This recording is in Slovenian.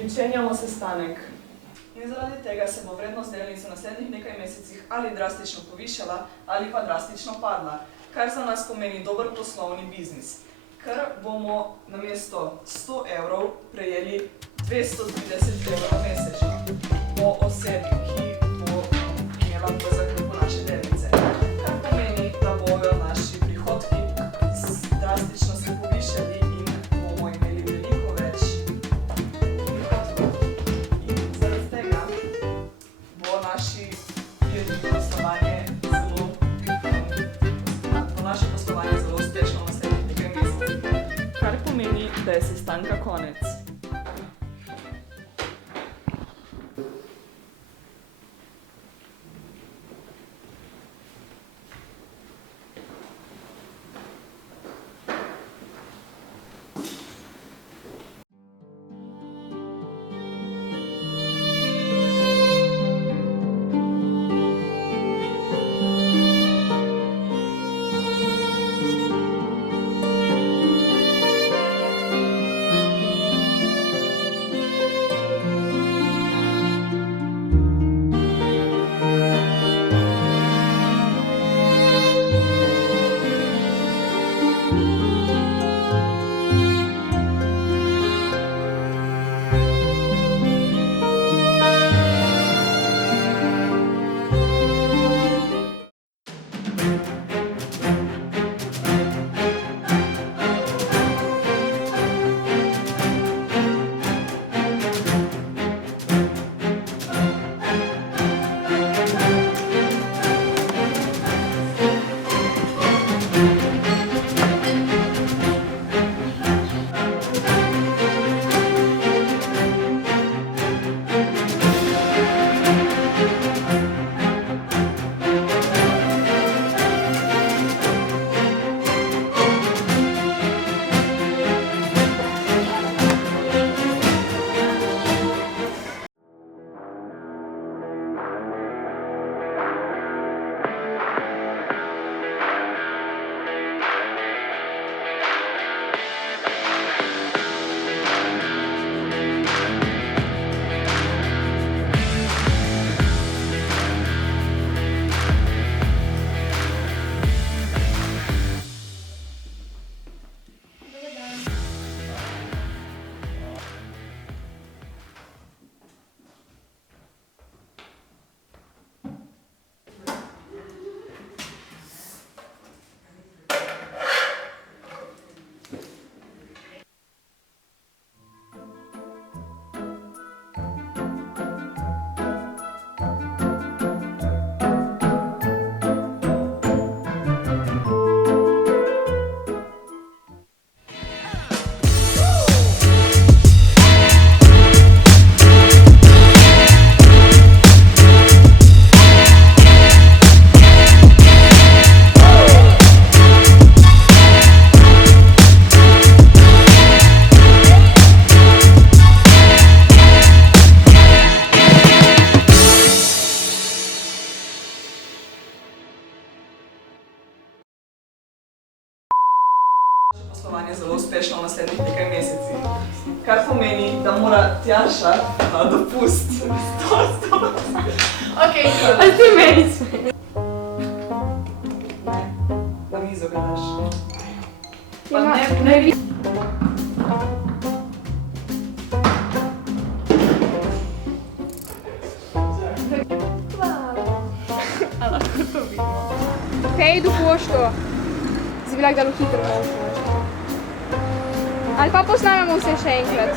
Pričenjamo sestanek. In zaradi tega se bo vrednost delnic v naslednjih nekaj mesecih ali drastično povišala ali pa drastično padla, kar za nas pomeni dober poslovni biznis. Ker bomo namesto 100 evrov prejeli 230 evrov mesečno po osebi, ki bo imela v zakupu naše delnice. Kar pomeni, da bojo naši prihodki drastično se povišali in bomo imeli veliko več prihodkov. In zaradi tega bo naše poslovanje zelo uspešno v naslednjih nekaj mesecih. Kar pomeni, da je sestanka konec. Poslovanje zelo uspešno v naslednjih nekaj mesecih. Kar pomeni, da mora Tjaša na dopust. Okej, a ti meni sve. Na mizo gledaš. Pa ne vi. A lahko to vidimo. Okej, idu pošto. Zdaj bi lahko dalo hitro. Ali pa posnamemo vse še enkrat.